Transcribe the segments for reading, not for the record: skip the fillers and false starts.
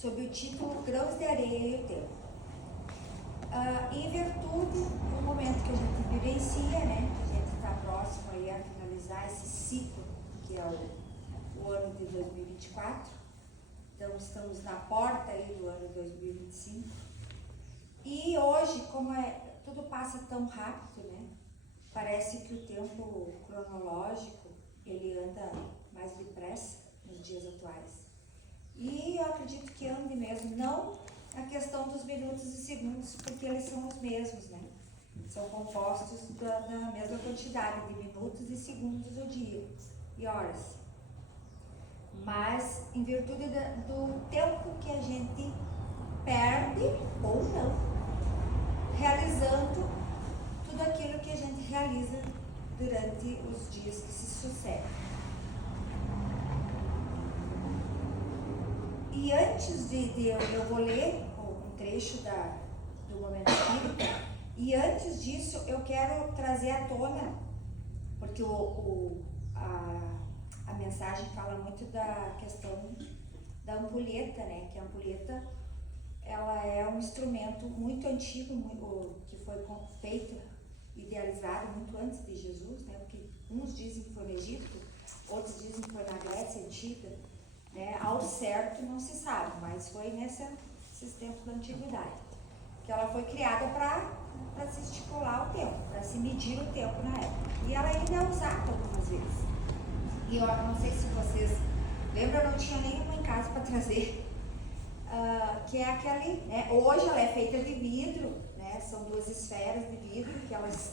sob o título Grãos de Areia e o Tempo. Em virtude do momento que a gente vivencia, né, que a gente está próximo aí a finalizar esse ciclo, que é o ano de 2024, então estamos na porta aí do ano 2025, e hoje, como tudo passa tão rápido, né, parece que o tempo cronológico, ele anda mais depressa nos dias atuais. E eu acredito que ande mesmo, não a questão dos minutos e segundos, porque eles são os mesmos, né? São compostos da mesma quantidade de minutos e segundos do dia e horas. Mas em virtude do tempo que a gente perde ou não, realizando tudo aquilo que a gente realiza durante os dias que se sucedem. E antes eu vou ler um trecho do Momento Espírita, e antes disso eu quero trazer à tona, porque a mensagem fala muito da questão da ampulheta, né? Que a ampulheta, ela é um instrumento muito antigo, que foi feito, idealizado muito antes de Jesus, né? Porque uns dizem que foi no Egito, outros dizem que foi na Grécia Antiga, né? Ao certo não se sabe, mas foi nesses tempos da antiguidade, que ela foi criada para se estipular o tempo, para se medir o tempo na época. E ela ainda é usada algumas vezes. E eu não sei se vocês lembram, eu não tinha nenhuma em casa para trazer, que é aquele, né? Hoje ela é feita de vidro, né? São duas esferas de vidro que elas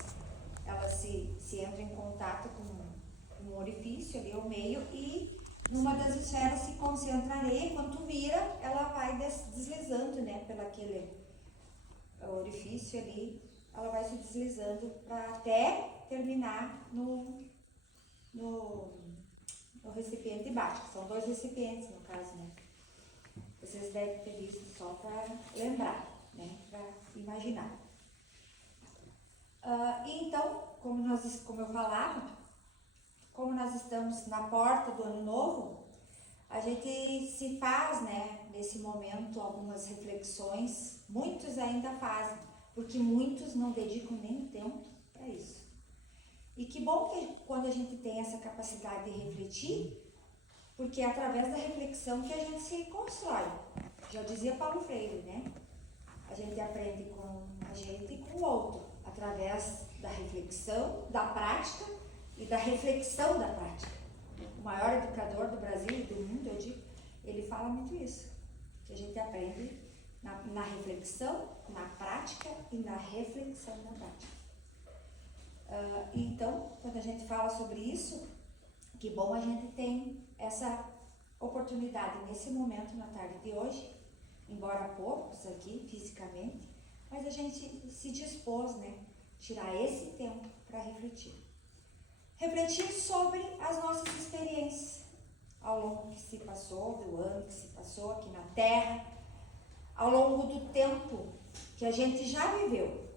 se entram em contato com um orifício ali ao meio, e numa das esferas se concentra a areia, e quando tu vira, ela vai deslizando, né, pelo aquele orifício ali, ela vai se deslizando para até terminar no recipiente de baixo, que são dois recipientes no caso, né. Vocês devem ter visto só para lembrar, né, para imaginar. E então, como eu falava, como nós estamos na porta do ano novo, a gente se faz, né, nesse momento, algumas reflexões. Muitos ainda fazem, porque muitos não dedicam nem tempo para isso. E que bom que quando a gente tem essa capacidade de refletir, porque é através da reflexão que a gente se constrói. Já dizia Paulo Freire, né? A gente aprende com a gente e com o outro, através da reflexão, da prática e da reflexão da prática. O maior educador do Brasil e do mundo, eu digo, ele fala muito isso, que a gente aprende na reflexão, na prática e na reflexão da prática. Então, quando a gente fala sobre isso, que bom a gente tem essa oportunidade nesse momento, na tarde de hoje, embora poucos aqui fisicamente, mas a gente se dispôs, né, tirar esse tempo para refletir. Refletir sobre as nossas experiências ao longo que se passou, do ano que se passou aqui na Terra, ao longo do tempo que a gente já viveu.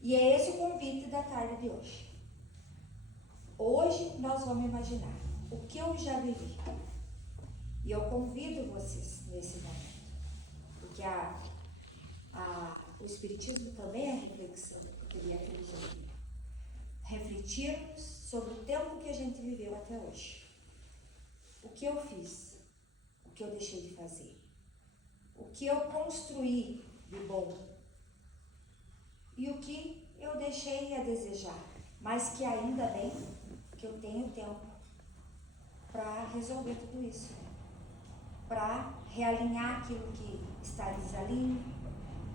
E é esse o convite da tarde de hoje. Hoje nós vamos imaginar o que eu já vivi. E eu convido vocês nesse momento, porque o Espiritismo também é reflexão, porque ele é filosofia. Refletirmos sobre o tempo que a gente viveu até hoje. O que eu fiz, o que eu deixei de fazer, o que eu construí de bom e o que eu deixei a desejar, mas que ainda bem que eu tenho tempo para resolver tudo isso, para realinhar aquilo que está desalinho.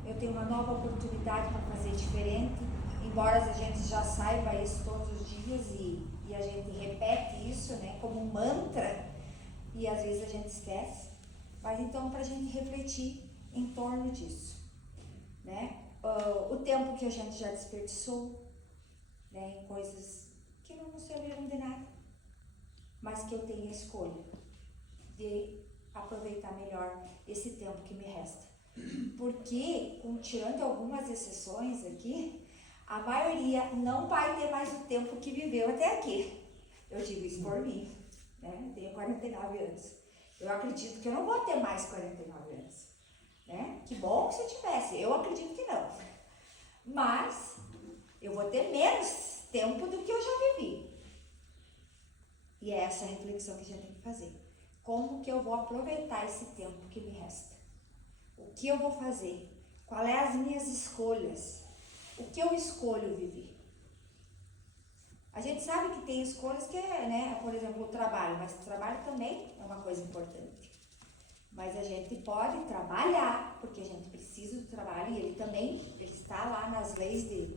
Eu tenho uma nova oportunidade para fazer diferente. Embora a gente já saiba isso todos os dias e a gente repete isso, né, como um mantra, e às vezes a gente esquece, mas então para a gente refletir em torno disso, né, o tempo que a gente já desperdiçou, né, em coisas que não nos serviram de nada, mas que eu tenho a escolha de aproveitar melhor esse tempo que me resta, porque, tirando algumas exceções aqui, a maioria não vai ter mais o tempo que viveu até aqui. Eu digo isso por mim, né? Tenho 49 anos. Eu acredito que eu não vou ter mais 49 anos, né? Que bom se eu tivesse, eu acredito que não. Mas eu vou ter menos tempo do que eu já vivi. E é essa a reflexão que a gente tem que fazer. Como que eu vou aproveitar esse tempo que me resta? O que eu vou fazer? Quais são as minhas escolhas? O que eu escolho viver? A gente sabe que tem escolhas que é, né, por exemplo, o trabalho, mas o trabalho também é uma coisa importante. Mas a gente pode trabalhar, porque a gente precisa do trabalho, e ele está lá nas leis dele,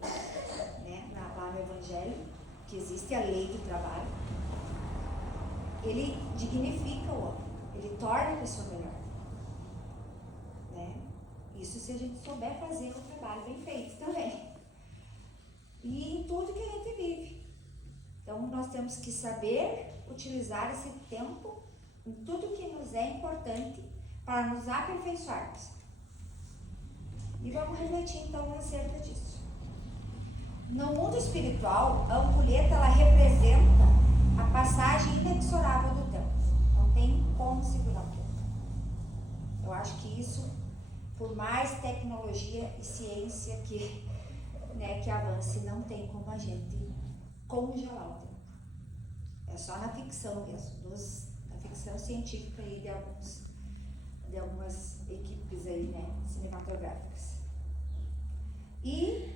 né, lá no Evangelho, que existe a lei do trabalho. Ele dignifica o homem, ele torna a pessoa melhor, né? Isso se a gente souber fazer o trabalho bem feito também. E em tudo que a gente vive. Então, nós temos que saber utilizar esse tempo em tudo que nos é importante para nos aperfeiçoarmos. E vamos refletir, então, acerca disso. No mundo espiritual, a ampulheta, ela representa a passagem inexorável do tempo. Não tem como segurar o tempo. Eu acho que isso, por mais tecnologia e ciência que avance, não tem como a gente congelar o tempo. É só na ficção mesmo, na ficção científica aí de algumas equipes aí, né, cinematográficas. E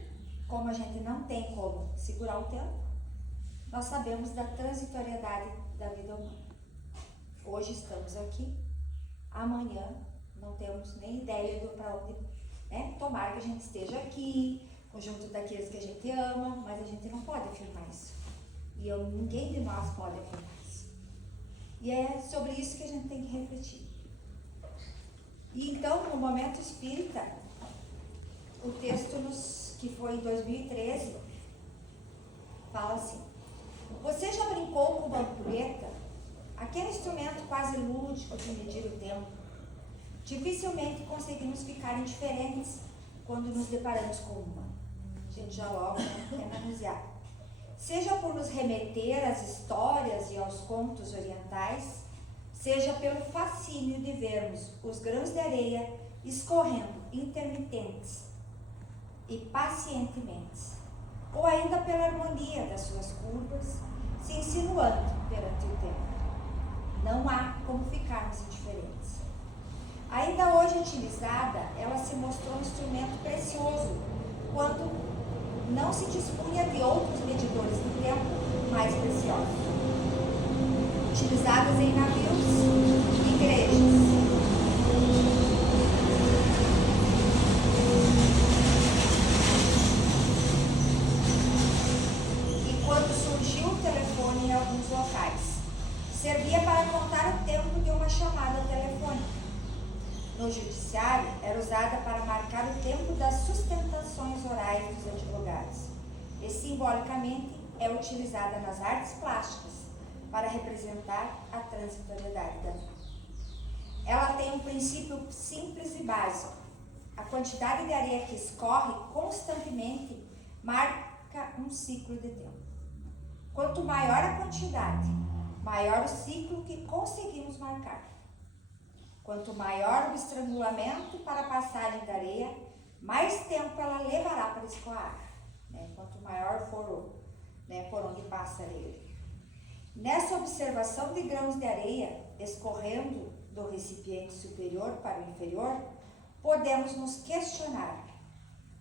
como a gente não tem como segurar o tempo, nós sabemos da transitoriedade da vida humana. Hoje estamos aqui, amanhã não temos nem ideia do para onde, né? Tomara que a gente esteja aqui, junto daqueles que a gente ama, mas a gente não pode afirmar isso. E ninguém de nós pode afirmar isso. E é sobre isso que a gente tem que refletir. E então, no Momento Espírita, o texto que foi em 2013, fala assim: você já brincou com uma ampulheta? Aquele instrumento quase lúdico de medir o tempo. Dificilmente conseguimos ficar indiferentes quando nos deparamos com uma. A gente já logo quer manusear. Seja por nos remeter às histórias e aos contos orientais, seja pelo fascínio de vermos os grãos de areia escorrendo intermitentes e pacientemente, ou ainda pela harmonia das suas curvas se insinuando perante o tempo. Não há como ficarmos indiferentes. Ainda hoje utilizada, ela se mostrou um instrumento precioso quando não se dispunha de outros medidores do tempo mais preciosos, utilizados em navios e igrejas. E quando surgiu o telefone em alguns locais, servia para contar o tempo de uma chamada telefônica. No judiciário, era usada para marcar o tempo das sustentações orais dos advogados e, simbolicamente, é utilizada nas artes plásticas para representar a transitoriedade da vida. Ela tem um princípio simples e básico. A quantidade de areia que escorre constantemente marca um ciclo de tempo. Quanto maior a quantidade, maior o ciclo que conseguimos marcar. Quanto maior o estrangulamento para a passagem da areia, mais tempo ela levará para escoar, né? Quanto maior for por onde passa a areia. Nessa observação de grãos de areia escorrendo do recipiente superior para o inferior, podemos nos questionar: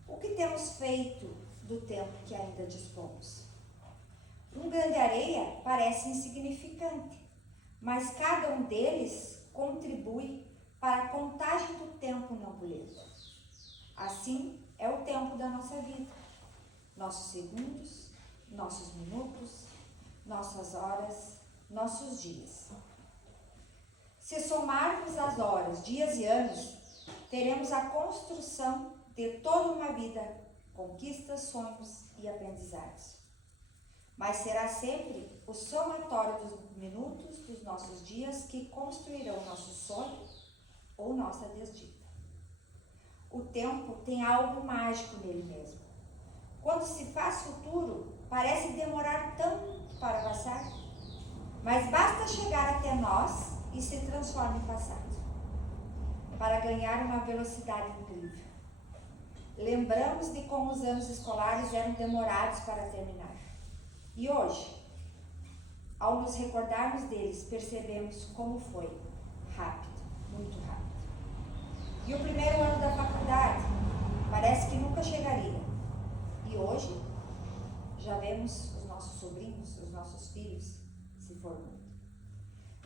o que temos feito do tempo que ainda dispomos? Um grão de areia parece insignificante, mas cada um deles contribui para a contagem do tempo na ampulheta. Assim é o tempo da nossa vida, nossos segundos, nossos minutos, nossas horas, nossos dias. Se somarmos as horas, dias e anos, teremos a construção de toda uma vida, conquistas, sonhos e aprendizados. Mas será sempre o somatório dos minutos dos nossos dias que construirão nosso sonho ou nossa desdita. O tempo tem algo mágico nele mesmo. Quando se faz futuro, parece demorar tanto para passar, mas basta chegar até nós e se transforma em passado, para ganhar uma velocidade incrível. Lembramos de como os anos escolares eram demorados para terminar. E hoje, ao nos recordarmos deles, percebemos como foi rápido, muito rápido. E o primeiro ano da faculdade parece que nunca chegaria. E hoje, já vemos os nossos sobrinhos, os nossos filhos se formando.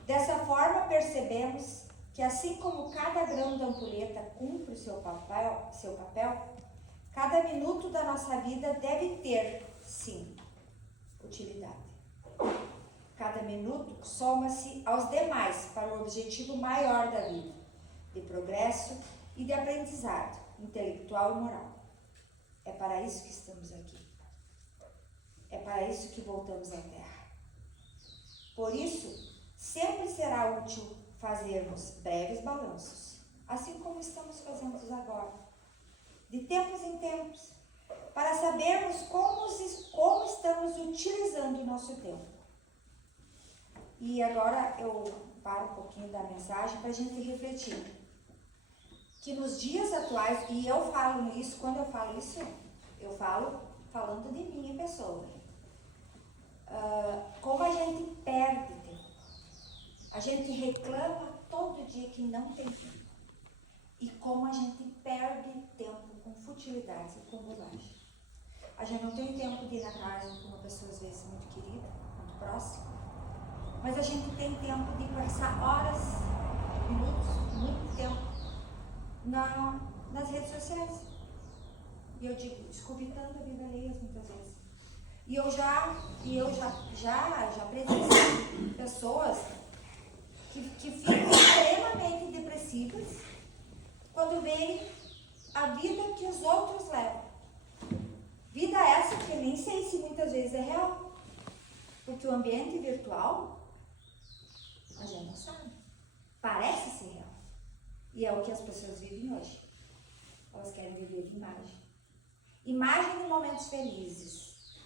Dessa forma, percebemos que assim como cada grão da ampulheta cumpre o seu papel, cada minuto da nossa vida deve ter, sim, utilidade. Cada minuto soma-se aos demais para o objetivo maior da vida, de progresso e de aprendizado intelectual e moral. É para isso que estamos aqui. É para isso que voltamos à Terra. Por isso, sempre será útil fazermos breves balanços, assim como estamos fazendo agora, de tempos em tempos, para sabermos como estamos utilizando o nosso tempo. E agora eu paro um pouquinho da mensagem para a gente refletir. Que nos dias atuais, e eu falo isso, quando eu falo isso, eu falo falando de minha pessoa. Como a gente perde tempo. A gente reclama todo dia que não tem tempo. E como a gente perde tempo com futilidades e com bobagem. A gente não tem tempo de ir na casa com uma pessoa, às vezes, muito querida, muito próxima. Mas a gente tem tempo de passar horas, minutos, muito tempo nas redes sociais. E eu digo, escovitando a vida alheia muitas vezes. E eu já presenciei pessoas que ficam extremamente depressivas quando veem a vida que os outros levam. Vida essa que eu nem sei se muitas vezes é real. Porque o ambiente virtual, a gente não sabe. Parece ser real. E é o que as pessoas vivem hoje. Elas querem viver de imagem. Imagem de momentos felizes,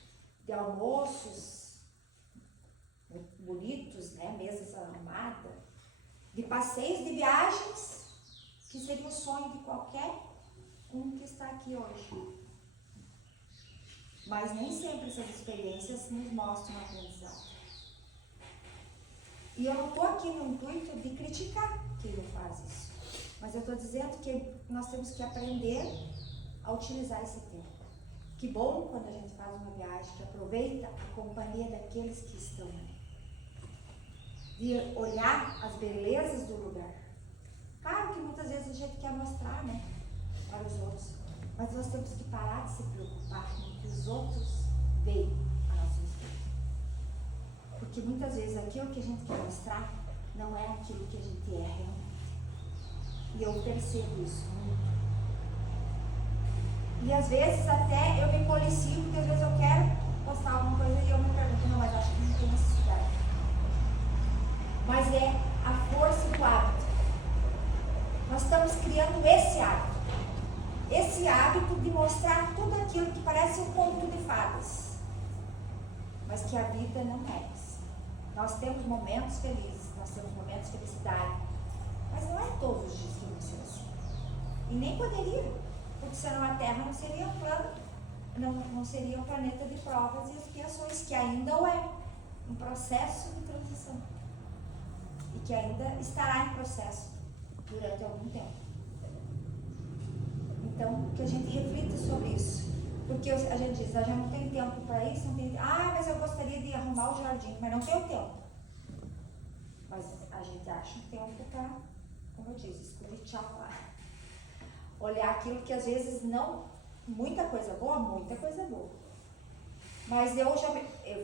de almoços bonitos, né? Mesas arrumadas, de passeios, de viagens, que seria o sonho de qualquer um que está aqui hoje. Mas nem sempre essas experiências nos mostram aprendizado. E eu não estou aqui no intuito de criticar quem não faz isso. Mas eu estou dizendo que nós temos que aprender a utilizar esse tempo. Que bom quando a gente faz uma viagem, que aproveita a companhia daqueles que estão ali. De olhar as belezas do lugar. Claro que muitas vezes a gente quer mostrar, né, para os outros. Mas nós temos que parar de se preocupar com o que os outros veem a nossa respeito. Porque muitas vezes aquilo que a gente quer mostrar não é aquilo que a gente é realmente. E eu percebo isso muito. E às vezes até eu me policio, porque às vezes eu quero postar alguma coisa e eu me pergunto, não, mas acho que não tem necessidade. Mas é a força do hábito. Nós estamos criando esse hábito. Esse hábito de mostrar tudo aquilo que parece um conto de fadas. Mas que a vida não é isso. Nós temos momentos felizes, nós temos momentos de felicidade. Mas não é todos os dias que vão ser assim. E nem poderia, porque senão a Terra não seria um plano, não seria um planeta de provas e expiações, que ainda o é, um processo de transição. E que ainda estará em processo durante algum tempo. Então, que a gente reflita sobre isso. Porque a gente diz, a gente não tem tempo para isso, não tem. Mas eu gostaria de arrumar o jardim, mas não tenho tempo. Mas a gente acha um tempo para, como eu disse, escurichar lá. Olhar aquilo que às vezes não. Muita coisa boa. Mas eu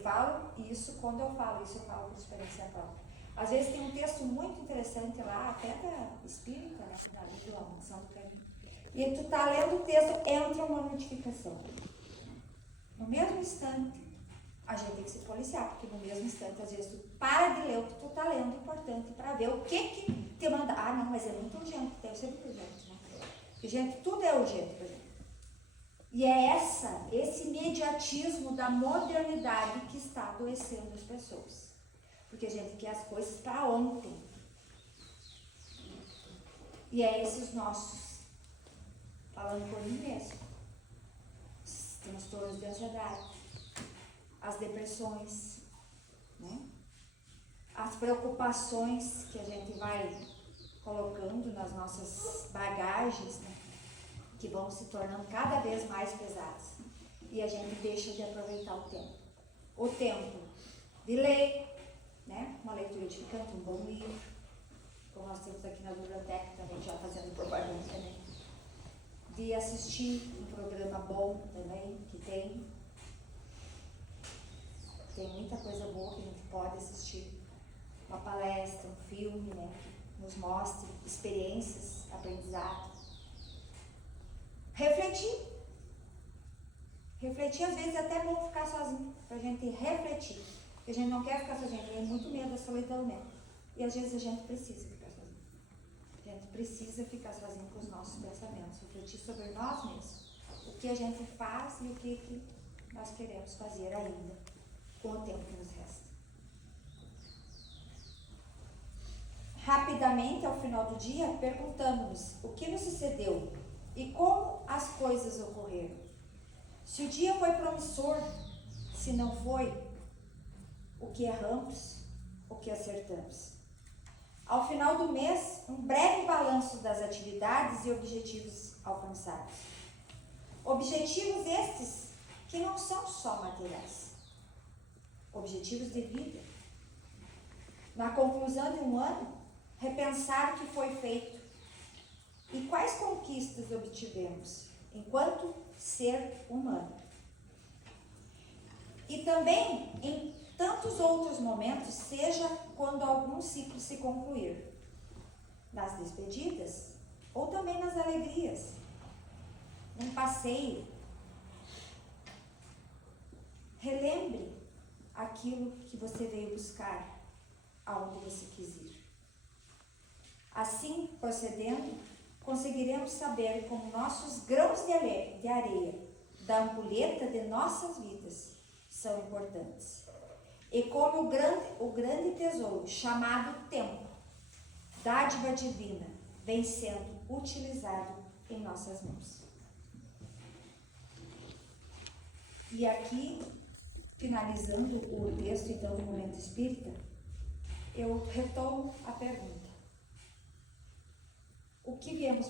falo isso, quando eu falo isso, eu falo por experiência própria. Às vezes tem um texto muito interessante lá, até da Espírita, né? Da Bíblia, a Mansão do Caminho. E tu tá lendo o texto, entra uma notificação. No mesmo instante, a gente tem que se policiar, porque no mesmo instante, às vezes, tu para de ler o que tu tá lendo, importante, para ver o que te manda. Não, mas é muito urgente, deve ser muito urgente, né? Porque, gente, tudo é urgente pra gente. E é esse imediatismo da modernidade que está adoecendo as pessoas. Porque a gente quer as coisas para ontem. E é esses nossos, falando por mim mesmo, os transtornos de ansiedade, as depressões, né? As preocupações que a gente vai colocando nas nossas bagagens, né? Que vão se tornando cada vez mais pesadas. E a gente deixa de aproveitar o tempo. O tempo de ler, né? Uma leitura edificante, um bom livro, como nós temos aqui na biblioteca também, já fazendo propaganda também. De assistir um programa bom também, que tem muita coisa boa que a gente pode assistir. Uma palestra, um filme, né? Que nos mostre experiências, aprendizado. Refletir. Refletir, às vezes, é até bom ficar sozinho, pra gente refletir. Porque a gente não quer ficar sozinho, tem muito medo da solidão mesmo. E às vezes a gente precisa ficar sozinho. A gente precisa ficar sozinho com os nossos pensamentos, refletir sobre nós mesmos. O que a gente faz e o que nós queremos fazer ainda, com o tempo que nos resta. Rapidamente, ao final do dia, perguntamos-nos o que nos sucedeu e como as coisas ocorreram. Se o dia foi promissor, se não foi, o que erramos, o que acertamos. Ao final do mês, um breve balanço das atividades e objetivos alcançados. Objetivos estes que não são só materiais. Objetivos de vida. Na conclusão de um ano, repensar o que foi feito e quais conquistas obtivemos enquanto ser humano. E também em tantos outros momentos, seja quando algum ciclo se concluir, nas despedidas ou também nas alegrias, num passeio. Relembre aquilo que você veio buscar, aonde você quis ir. Assim, procedendo, conseguiremos saber como nossos grãos de areia da ampulheta de nossas vidas são importantes. E como o grande tesouro chamado tempo, dádiva divina, vem sendo utilizado em nossas mãos. E aqui, finalizando o texto então do Momento Espírita, eu retomo a pergunta. O que viemos